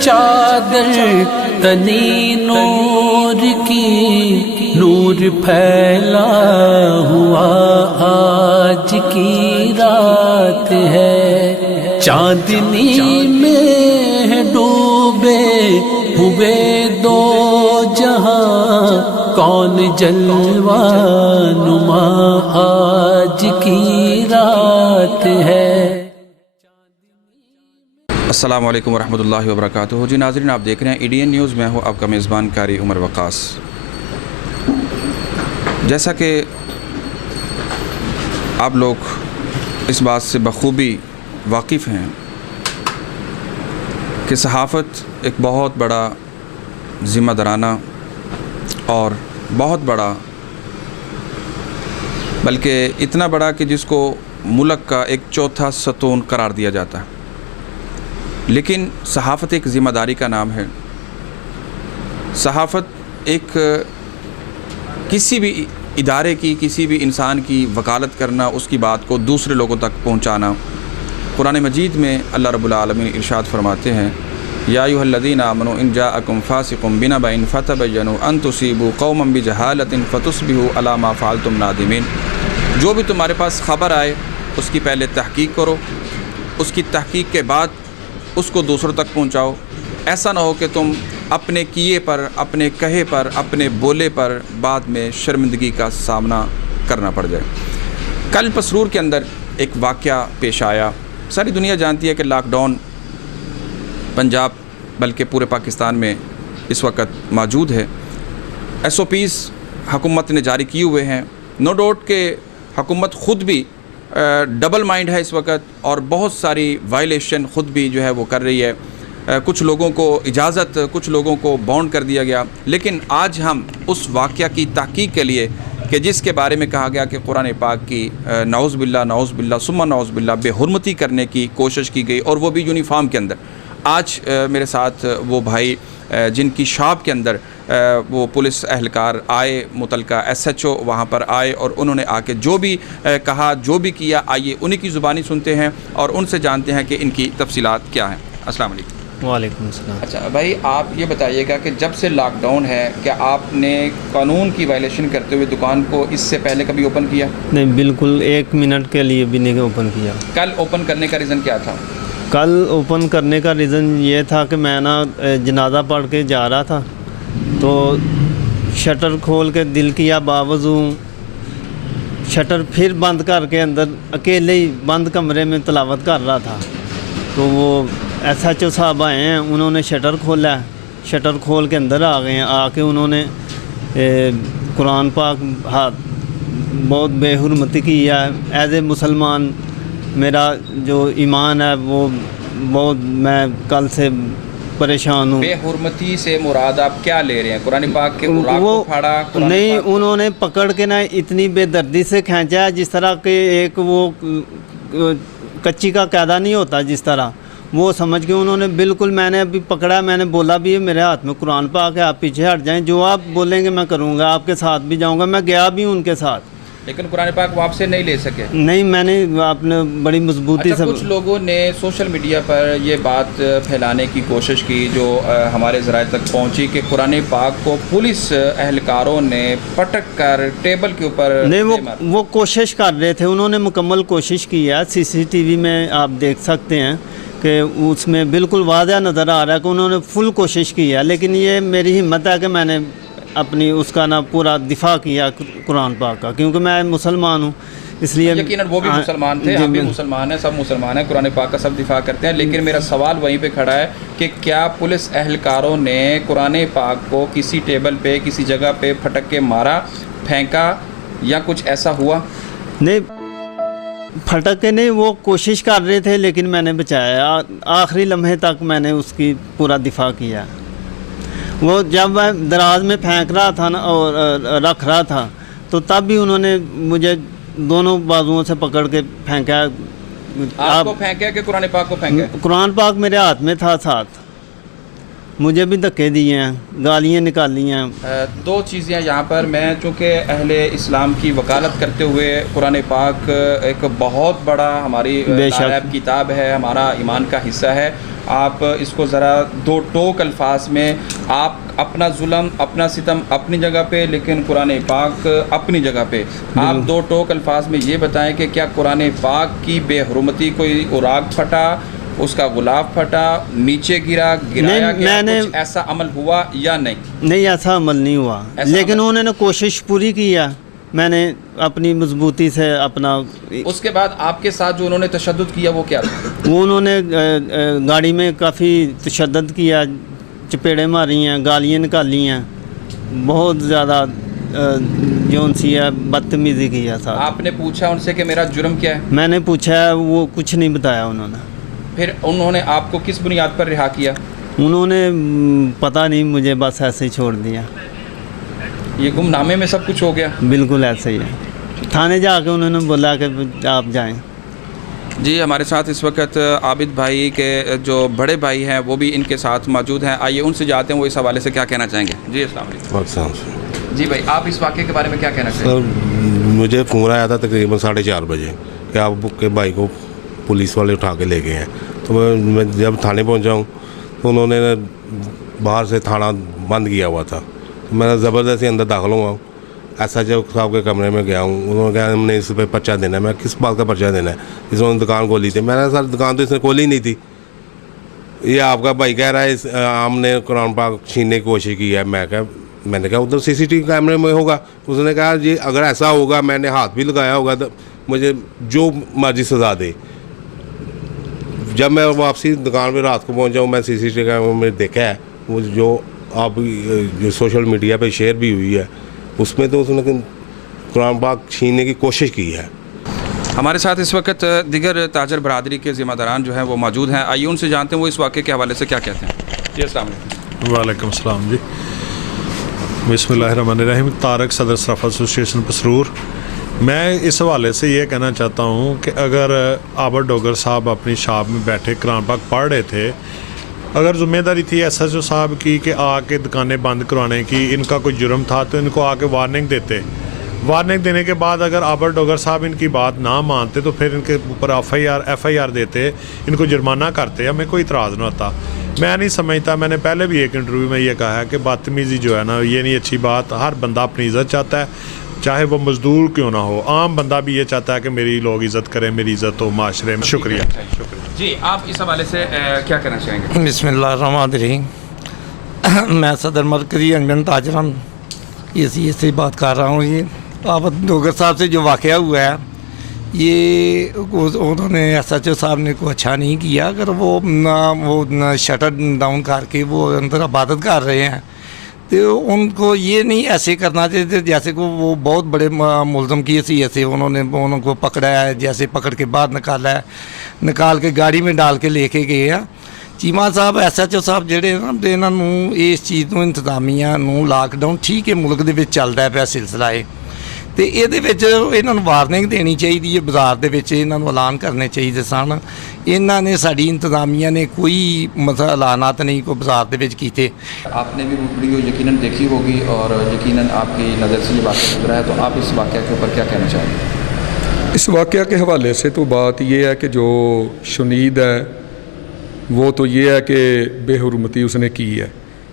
چادر تنی نور کی، نور پھیلا ہوا آج کی رات ہے، چاندنی میں ڈوبے ہوئے دو جہاں، کون جلوہ نما آج کی رات ہے۔ السلام علیکم ورحمۃ اللہ وبرکاتہ۔ جی ناظرین، آپ دیکھ رہے ہیں EDN نیوز، میں ہوں آپ کا میزبان قاری عمر وقاص۔ جیسا کہ آپ لوگ اس بات سے بخوبی واقف ہیں کہ صحافت ایک بہت بڑا ذمہ دارانہ اور بہت بڑا، بلکہ اتنا بڑا کہ جس کو ملک کا ایک چوتھا ستون قرار دیا جاتا ہے، لیکن صحافت ایک ذمہ داری کا نام ہے۔ صحافت ایک کسی بھی ادارے کی، کسی بھی انسان کی وکالت کرنا، اس کی بات کو دوسرے لوگوں تک پہنچانا۔ قرآن مجید میں اللہ رب العالمین ارشاد فرماتے ہیں، یا ایھا الذین آمنوا ان جاءکم فاسق بنبأ فتبینوا ان تصیبوا قوما بجہالۃ فتصبحوا علی ما فعلتم نادمین۔ جو بھی تمہارے پاس خبر آئے اس کی پہلے تحقیق کرو، اس کی تحقیق کے بعد اس کو دوسروں تک پہنچاؤ۔ ایسا نہ ہو کہ تم اپنے کیے پر، اپنے کہے پر، اپنے بولے پر بعد میں شرمندگی کا سامنا کرنا پڑ جائے۔ کل پسرور کے اندر ایک واقعہ پیش آیا۔ ساری دنیا جانتی ہے کہ لاک ڈاؤن پنجاب بلکہ پورے پاکستان میں اس وقت موجود ہے۔ SOPs حکومت نے جاری کیے ہوئے ہیں۔ نو ڈاؤٹ کہ حکومت خود بھی ڈبل مائنڈ ہے اس وقت، اور بہت ساری وائلیشن خود بھی جو ہے وہ کر رہی ہے۔ کچھ لوگوں کو اجازت، کچھ لوگوں کو باؤنڈ کر دیا گیا۔ لیکن آج ہم اس واقعہ کی تحقیق کے لیے کہ جس کے بارے میں کہا گیا کہ قرآن پاک کی نعوذ باللہ ثم نعوذ باللہ بے حرمتی کرنے کی کوشش کی گئی، اور وہ بھی یونیفارم کے اندر۔ آج میرے ساتھ وہ بھائی جن کی شاپ کے اندر وہ پولیس اہلکار آئے، متعلقہ SHO وہاں پر آئے، اور انہوں نے آ کے جو بھی کہا، جو بھی کیا، آئیے انہی کی زبانی سنتے ہیں اور ان سے جانتے ہیں کہ ان کی تفصیلات کیا ہیں۔ السلام علیکم۔ وعلیکم السلام۔ اچھا بھائی، آپ یہ بتائیے گا کہ جب سے لاک ڈاؤن ہے، کیا آپ نے قانون کی وائلیشن کرتے ہوئے دکان کو اس سے پہلے کبھی اوپن کیا؟ نہیں، بالکل 1 منٹ کے لیے بھی نہیں اوپن کیا۔ کل اوپن کرنے کا ریزن کیا تھا؟ کل اوپن کرنے کا ریزن یہ تھا کہ میں جنازہ پڑھ کے جا رہا تھا، تو شٹر کھول کے دل کیا باوضو، شٹر پھر بند کر کے اندر اکیلے ہی بند کمرے میں تلاوت کر رہا تھا۔ تو وہ SHO صاحب آئے ہیں، انہوں نے شٹر کھولا، شٹر کھول کے اندر آ گئے ہیں۔ آ کے انہوں نے قرآن پاک بہت بے حرمتی کی ہے۔ ایز اے مسلمان میرا جو ایمان ہے وہ بہت، میں کل سے پریشان ہوں۔ بے حرمتی سے مراد آپ کیا لے رہے ہیں؟ قرآن پاک کے قرآن کو پھاڑا؟ نہیں، انہوں نے پکڑ کے نا اتنی بے دردی سے کھینچا ہے، جس طرح کہ ایک وہ کچی کا قاعدہ نہیں ہوتا، جس طرح وہ سمجھ کے انہوں نے بالکل، میں نے ابھی پکڑا، میں نے بولا بھی ہے میرے ہاتھ میں قرآن پاک ہے، آپ پیچھے ہٹ جائیں، جو آپ بولیں گے میں کروں گا، آپ کے ساتھ بھی جاؤں گا۔ میں گیا بھی ان کے ساتھ، لیکن قرآن پاک وہ آپ سے نہیں لے سکے؟ نہیں، میں نے آپ نے بڑی مضبوطی سے۔ کچھ لوگوں نے سوشل میڈیا پر یہ بات پھیلانے کی کوشش کی، جو ہمارے ذرائع تک پہنچی، کہ قرآن پاک کو پولیس اہلکاروں نے پٹک کر ٹیبل کے اوپر۔ نہیں، وہ کوشش کر رہے تھے، انہوں نے مکمل کوشش کی ہے۔ CCTV میں آپ دیکھ سکتے ہیں کہ اس میں بالکل واضح نظر آ رہا ہے کہ انہوں نے فل کوشش کی ہے، لیکن یہ میری ہمت ہے کہ میں نے اپنی اس کا نا پورا دفاع کیا قرآن پاک کا، کیونکہ میں مسلمان ہوں، اس لیے۔ یقیناً وہ بھی مسلمان تھے، آپ بھی مسلمان ہیں، سب مسلمان ہیں، قرآن پاک کا سب دفاع کرتے ہیں، لیکن میرا سوال وہیں پہ کھڑا ہے کہ کیا پولیس اہلکاروں نے قرآن پاک کو کسی ٹیبل پہ، کسی جگہ پہ پھٹک کے مارا، پھینکا، یا کچھ ایسا ہوا؟ نہیں، پھٹک کے نہیں، وہ کوشش کر رہے تھے، لیکن میں نے بچایا، آخری لمحے تک میں نے اس کی پورا دفاع کیا۔ وہ جب میں دراز میں پھینک رہا تھا نا اور رکھ رہا تھا، تو تب بھی انہوں نے مجھے دونوں بازوؤں سے پکڑ کے پھینکا۔ آپ کو پھینکا کہ قرآن پاک کو پھینکا؟ قرآن پاک میرے ہاتھ میں تھا ساتھ، مجھے بھی دھکے دیے ہیں، گالیاں نکالی ہیں۔ دو چیزیں یہاں پر، میں چونکہ اہل اسلام کی وکالت کرتے ہوئے، قرآن پاک ایک بہت بڑا ہماری کتاب ہے، ہمارا ایمان کا حصہ ہے، آپ اس کو ذرا دو ٹوک الفاظ میں، آپ اپنا ظلم اپنا ستم اپنی جگہ پہ، لیکن قرآن پاک اپنی جگہ پہ، آپ دو ٹوک الفاظ میں یہ بتائیں کہ کیا قرآن پاک کی بے حرمتی کوئی اوراق پھٹا، اس کا غلاف پھٹا، نیچے گرایا گیا، کچھ ایسا عمل ہوا یا نہیں؟ نہیں، ایسا عمل نہیں ہوا، لیکن انہوں نے کوشش پوری کی ہے، میں نے اپنی مضبوطی سے اپنا۔ اس کے بعد آپ کے ساتھ جو انہوں نے تشدد کیا وہ کیا تھا؟ وہ انہوں نے گاڑی میں کافی تشدد کیا، چپیڑیں ماری ہیں، گالیاں نکالی ہیں، بہت زیادہ جون سی ہے بدتمیزی کی ہے صاحب۔ آپ نے پوچھا ان سے کہ میرا جرم کیا ہے؟ میں نے پوچھا ہے، وہ کچھ نہیں بتایا انہوں نے۔ پھر انہوں نے آپ کو کس بنیاد پر رہا کیا؟ انہوں نے پتہ نہیں، مجھے بس ایسے ہی چھوڑ دیا۔ یہ گم نامے میں سب کچھ ہو گیا؟ بالکل ایسے ہی ہے، تھانے جا کے انہوں نے بولا کہ آپ جائیں۔ جی، ہمارے ساتھ اس وقت عابد بھائی کے جو بڑے بھائی ہیں وہ بھی ان کے ساتھ موجود ہیں، آئیے ان سے جاتے ہیں وہ اس حوالے سے کیا کہنا چاہیں گے۔ جی السلام علیکم۔ جی بھائی، آپ اس واقعے کے بارے میں کیا کہنا چاہیں گے؟ سر، مجھے فون آیا تھا تقریباً 4:30 بجے کہ آپ کے بھائی کو پولیس والے اٹھا کے لے گئے ہیں، تو میں جب تھانے پہنچا ہوں تو انہوں نے باہر سے تھانہ بند کیا ہوا تھا، تو میں زبردستی اندر داخل ہوا ہوں، ایس ایچ او صاحب کے کمرے میں گیا ہوں، انہوں نے کہا ہم نے اس پہ پرچہ دینا ہے۔ میں کس بات کا پرچہ دینا ہے؟ اس نے دکان کھولی تھی۔ میں نے سر دکان تو اس نے کھولی نہیں تھی، یہ آپ کا بھائی کہہ رہا ہے ہم نے قرآن پاک چھیننے کی کوشش کی ہے۔ میں نے کہا ادھر CCTV کیمرے میں ہوگا۔ اس نے کہا جی اگر ایسا ہوگا، میں نے ہاتھ بھی لگایا ہوگا تو مجھے جو مرضی سزا دے۔ جب میں واپسی دکان پہ رات کو پہنچا ہوں، میں CCTV کیمرے میں دیکھا ہے وہ جو آپ جو سوشل میڈیا پہ شیئر بھی ہوئی ہے، اس میں تو اس نے قرآن پاک چھیننے کی کوشش کی ہے۔ ہمارے ساتھ اس وقت دیگر تاجر برادری کے ذمہ داران جو ہیں وہ موجود ہیں، آئیے ان سے جانتے ہیں وہ اس واقعے کے حوالے سے کیا کہتے ہیں۔ جی السلام علیکم۔ وعلیکم السلام۔ جی بسم اللہ الرحمن الرحیم۔ طارق، صدر صرف ایسوسیشن پسرور۔ میں اس حوالے سے یہ کہنا چاہتا ہوں کہ اگر عابد ڈوگر صاحب اپنی شاپ میں بیٹھے قرآن پاک پڑھ رہے تھے، اگر ذمہ داری تھی SHO صاحب کی کہ آ کے دکانیں بند کروانے کی، ان کا کوئی جرم تھا تو ان کو آ کے وارننگ دیتے۔ وارننگ دینے کے بعد اگر عابد ڈوگر صاحب ان کی بات نہ مانتے تو پھر ان کے اوپر FIR دیتے، ان کو جرمانہ کرتے، ہمیں کوئی اعتراض نہ ہوتا۔ میں نہیں سمجھتا، میں نے پہلے بھی ایک انٹرویو میں یہ کہا ہے کہ بدتمیزی جو ہے نا یہ نہیں اچھی بات۔ ہر بندہ اپنی عزت چاہتا ہے، چاہے وہ مزدور کیوں نہ ہو، عام بندہ بھی یہ چاہتا ہے کہ میری لوگ عزت کریں، میری عزت ہو معاشرے میں۔ شکریہ۔ جی آپ اس حوالے سے کیا کہنا چاہیں گے؟ بسم اللہ الرحمن الرحیم۔ میں صدر مرکزی انجمن تاجران یہ سے بات کر رہا ہوں۔ یہ عابد ڈوگر صاحب سے جو واقعہ ہوا ہے، یہ انہوں نے SHO صاحب نے کوئی اچھا نہیں کیا۔ اگر وہ شٹر ڈاؤن کر کے وہ اندر عبادت کر رہے ہیں تو ان کو یہ نہیں ایسے کرنا چاہیے جیسے کہ وہ بہت بڑے ملزم کی حیثیت سے انہوں کو پکڑا ہے، جیسے پکڑ کے بعد نکالا ہے، نکال کے گاڑی میں ڈال کے لے کے گئے ہیں۔ چیمہ صاحب SHO صاحب جڑے نا انہوں نے اس چیز کو انتظامیہ نو لاک ڈاؤن ٹھیک ہے ملک دے وچ چلدا ہے پیا سلسلہ ہے، تو یہ وارننگ دینی چاہیے، بازار دے وچ انہاں نوں اعلان کرنے چاہیے سن۔ انہاں نے ساری انتظامیہ نے کوئی مطلب اعلانات نہیں کو بازار دے وچ کیتے۔ آپ نے بھی وہ ویڈیو یقیناً دیکھی ہوگی اور یقیناً آپ کی نظر سے یہ واقعہ گزرا ہے، تو آپ اس واقعہ کے اوپر کیا کہنا چاہیں گے؟ اس واقعہ کے حوالے سے تو بات یہ ہے کہ جو شنید ہے وہ تو یہ ہے کہ بے حرمتی اس نے کی ہے،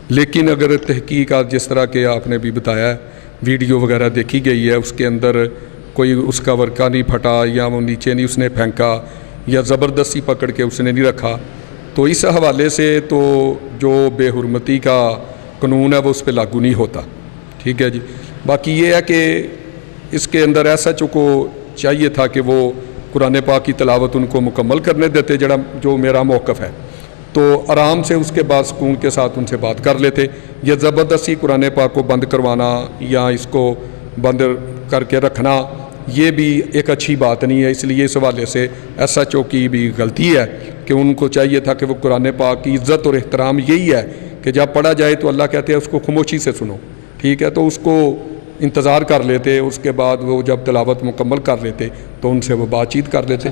لیکن اگر تحقیقات جس طرح کہ آپ نے بھی بتایا ہے، ویڈیو وغیرہ دیکھی گئی ہے، اس کے اندر کوئی اس کا ورقہ نہیں پھٹا یا وہ نیچے نہیں اس نے پھینکا یا زبردستی پکڑ کے اس نے نہیں رکھا، تو اس حوالے سے تو جو بے حرمتی کا قانون ہے وہ اس پہ لاگو نہیں ہوتا۔ ٹھیک ہے جی۔ باقی یہ ہے کہ اس کے اندر SHO کو چاہیے تھا کہ وہ قرآن پاک کی تلاوت ان کو مکمل کرنے دیتے، جو میرا موقف ہے، تو آرام سے اس کے بعد سکون کے ساتھ ان سے بات کر لیتے۔ یہ زبردستی قرآن پاک کو بند کروانا یا اس کو بند کر کے رکھنا یہ بھی ایک اچھی بات نہیں ہے۔ اس لیے اس حوالے سے SHO کی بھی غلطی ہے کہ ان کو چاہیے تھا کہ وہ قرآن پاک کی عزت اور احترام یہی ہے کہ جب پڑھا جائے تو اللہ کہتے ہیں اس کو خاموشی سے سنو، ٹھیک ہے، تو اس کو انتظار کر لیتے، اس کے بعد وہ جب تلاوت مکمل کر لیتے تو ان سے وہ بات چیت کر لیتے.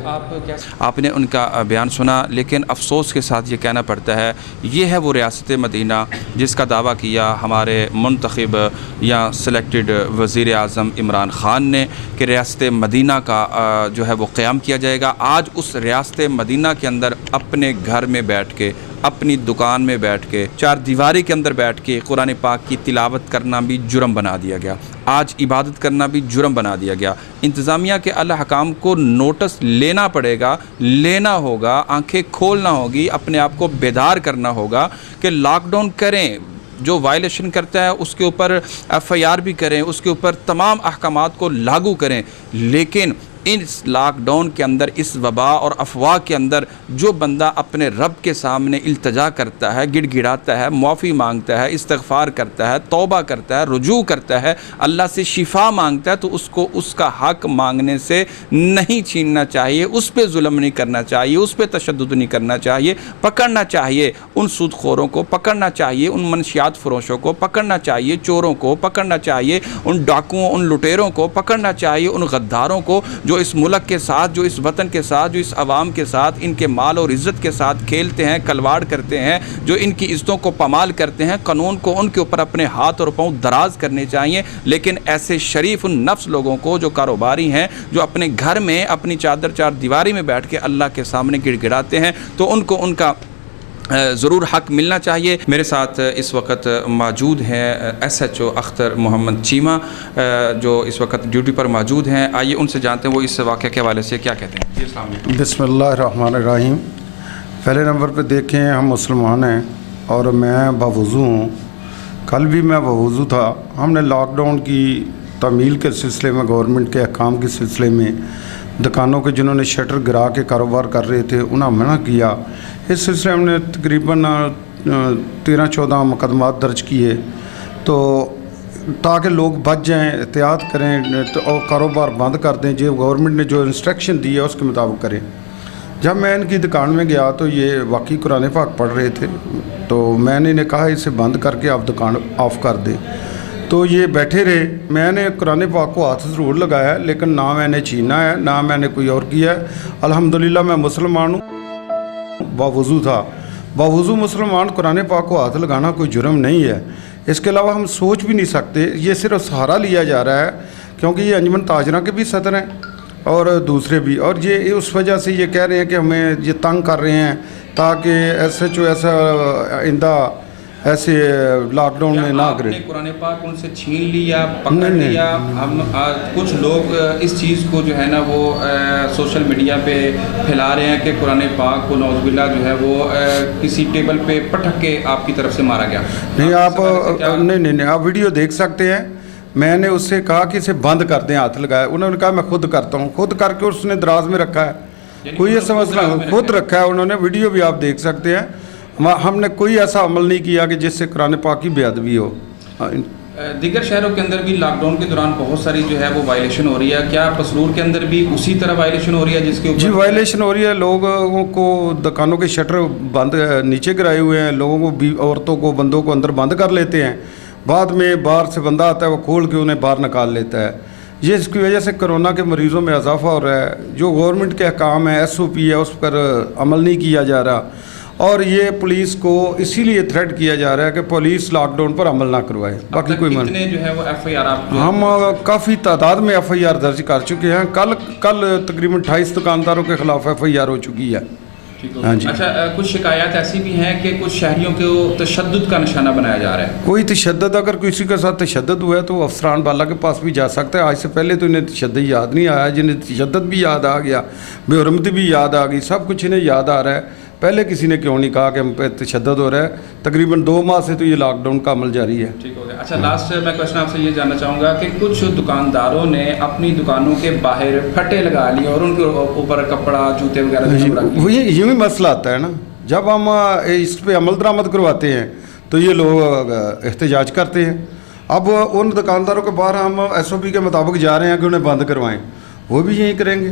آپ نے ان کا بیان سنا، لیکن افسوس کے ساتھ یہ کہنا پڑتا ہے یہ ہے وہ ریاست مدینہ جس کا دعویٰ کیا ہمارے منتخب یا سلیکٹڈ وزیر اعظم عمران خان نے کہ ریاست مدینہ کا جو ہے وہ قیام کیا جائے گا. آج اس ریاست مدینہ کے اندر اپنے گھر میں بیٹھ کے، اپنی دکان میں بیٹھ کے، چار دیواری کے اندر بیٹھ کے قرآن پاک کی تلاوت کرنا بھی جرم بنا دیا گیا. آج عبادت کرنا بھی جرم بنا دیا گیا. انتظامیہ کے الحکام کو نوٹس لینا پڑے گا، لینا ہوگا، آنکھیں کھولنا ہوگی، اپنے آپ کو بیدار کرنا ہوگا کہ لاک ڈاؤن کریں، جو وائلیشن کرتا ہے اس کے اوپر FIR بھی کریں، اس کے اوپر تمام احکامات کو لاگو کریں. لیکن اس لاک ڈاؤن کے اندر، اس وبا اور افواہ کے اندر جو بندہ اپنے رب کے سامنے التجا کرتا ہے، گڑ گڑاتا ہے، معافی مانگتا ہے، استغفار کرتا ہے، توبہ کرتا ہے، رجوع کرتا ہے، اللہ سے شفا مانگتا ہے، تو اس کو اس کا حق مانگنے سے نہیں چھیننا چاہیے، اس پہ ظلم نہیں کرنا چاہیے، اس پہ تشدد نہیں کرنا چاہیے. پکڑنا چاہیے ان سود خوروں کو، پکڑنا چاہیے ان منشیات فروشوں کو، پکڑنا چاہیے چوروں کو، پکڑنا چاہیے ان ڈاکوؤں، ان لٹیروں کو، پکڑنا چاہیے ان غداروں کو جو اس ملک کے ساتھ، جو اس وطن کے ساتھ، جو اس عوام کے ساتھ، ان کے مال اور عزت کے ساتھ کھیلتے ہیں، کھلواڑ کرتے ہیں، جو ان کی عزتوں کو پامال کرتے ہیں. قانون کو ان کے اوپر اپنے ہاتھ اور پاؤں دراز کرنے چاہیے. لیکن ایسے شریف نفس لوگوں کو جو کاروباری ہیں، جو اپنے گھر میں اپنی چادر چار دیواری میں بیٹھ کے اللہ کے سامنے گڑ گڑاتے ہیں، تو ان کو ان کا ضرور حق ملنا چاہیے. میرے ساتھ اس وقت موجود ہیں SHO اختر محمد چیمہ، جو اس وقت ڈیوٹی پر موجود ہیں. آئیے ان سے جانتے ہیں وہ اس واقعے کے حوالے سے کیا کہتے ہیں. السلام علیکم. بسم اللہ الرحمن الرحیم. پہلے نمبر پہ دیکھیں ہم مسلمان ہیں اور میں باوضو ہوں. کل بھی میں باوضو تھا. ہم نے لاک ڈاؤن کی تعمیل کے سلسلے میں، گورنمنٹ کے احکام کے سلسلے میں، دکانوں کے جنہوں نے شٹر گرا کے کاروبار کر رہے تھے انہیں منع کیا. اس سلسلے ہم نے تقریباً 13-14 مقدمات درج کیے تو تاکہ لوگ بچ جائیں، احتیاط کریں اور کاروبار بند کر دیں. جو گورنمنٹ نے جو انسٹرکشن دی ہے اس کے مطابق کریں. جب میں ان کی دکان میں گیا تو یہ واقعی قرآن پاک پڑھ رہے تھے، تو میں نے انہیں کہا اسے بند کر کے آپ دکان آف کر دیں. تو یہ بیٹھے رہے. میں نے قرآن پاک کو ہاتھ ضرور لگایا، لیکن نہ میں نے چھینا ہے، نہ میں نے کوئی اور کیا ہے. الحمدللہ میں مسلمان ہوں، باوضو تھا. باوضو مسلمان قرآن پاک کو ہاتھ لگانا کوئی جرم نہیں ہے. اس کے علاوہ ہم سوچ بھی نہیں سکتے. یہ صرف سہارا لیا جا رہا ہے کیونکہ یہ انجمن تاجرہ کے بھی صدر ہیں اور دوسرے بھی، اور یہ اس وجہ سے یہ کہہ رہے ہیں کہ ہمیں یہ تنگ کر رہے ہیں تاکہ SHO ایسا آئندہ ایسے لاک ڈاؤن میں نہ کرے. قرآن پاک ان سے چھین لیا، پکڑ لیا. ہم کچھ لوگ اس چیز کو جو ہے نا وہ سوشل میڈیا پہ پھیلا رہے ہیں کہ قرآن پاک کو نعوذ باللہ جو ہے وہ کسی ٹیبل پہ پٹک کے آپ کی طرف سے مارا گیا. نہیں آپ نہیں آپ ویڈیو دیکھ سکتے ہیں. میں نے اس سے کہا کہ اسے بند کر دیں، ہاتھ لگایا. انہوں نے کہا میں خود کرتا ہوں. خود کر کے اس نے دراز میں رکھا ہے. کوئی ایسا مسئلہ خود رکھا ہے انہوں نے. ویڈیو بھی آپ دیکھ سکتے ہیں. ہم نے کوئی ایسا عمل نہیں کیا کہ جس سے قرآن پاک کی بے ادبی ہو. دیگر شہروں کے اندر بھی لاک ڈاؤن کے دوران بہت ساری جو ہے وہ وائلیشن ہو رہی ہے. کیا پسرور کے اندر بھی اسی طرح وائلیشن ہو رہی ہے جس کے اوپر؟ جی وائلیشن ہو رہی ہے. لوگوں کو دکانوں کے شٹر بند نیچے گرائے ہوئے ہیں. لوگوں کو عورتوں کو بندوں کو اندر بند کر لیتے ہیں. بعد میں باہر سے بندہ آتا ہے وہ کھول کے انہیں باہر نکال لیتا ہے. یہ اس کی وجہ سے کرونا کے مریضوں میں اضافہ ہو رہا ہے. جو گورنمنٹ کے احکام ہے SOP ہے اس پر عمل نہیں کیا جا رہا. اور یہ پولیس کو اسی لیے تھریٹ کیا جا رہا ہے کہ پولیس لاک ڈاؤن پر عمل نہ کروائے. باقی کوئی کتنے جو ہے وہ FIR آپ ہم کافی تعداد میں FIR درج کر چکے ہیں. کل تقریباً 28 دکانداروں کے خلاف FIR ہو چکی ہے. ہاں جی. اچھا کچھ شکایات ایسی بھی ہیں کہ کچھ شہریوں کو تشدد کا نشانہ بنایا جا رہا ہے. کوئی تشدد اگر کسی کے ساتھ تشدد ہوا ہے تو وہ افسران بالا کے پاس بھی جا سکتا ہے. آج سے پہلے تو انہیں تشدد یاد نہیں آیا. جنہیں تشدد بھی یاد آ گیا، بے حرمتی بھی یاد آ گئی، سب کچھ انہیں یاد آ رہا ہے. پہلے کسی نے کیوں نہیں کہا کہ ہم پہ تشدد ہو رہا ہے. تقریباً 2 ماہ سے تو یہ لاک ڈاؤن کا عمل جاری ہے. ٹھیک ہو گیا. اچھا لاسٹ میں کوشچن آپ سے یہ جاننا چاہوں گا کہ کچھ دکانداروں نے اپنی دکانوں کے باہر پھٹے لگا لیے اور ان کے اوپر کپڑا جوتے وغیرہ. وہی یہی مسئلہ آتا ہے نا. جب ہم اس پہ عمل درآمد کرواتے ہیں تو یہ لوگ احتجاج کرتے ہیں. اب ان دکانداروں کے باہر ہم SOP کے مطابق جا رہے ہیں کہ انہیں بند کروائیں. وہ بھی یہی کریں گے.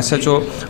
SHO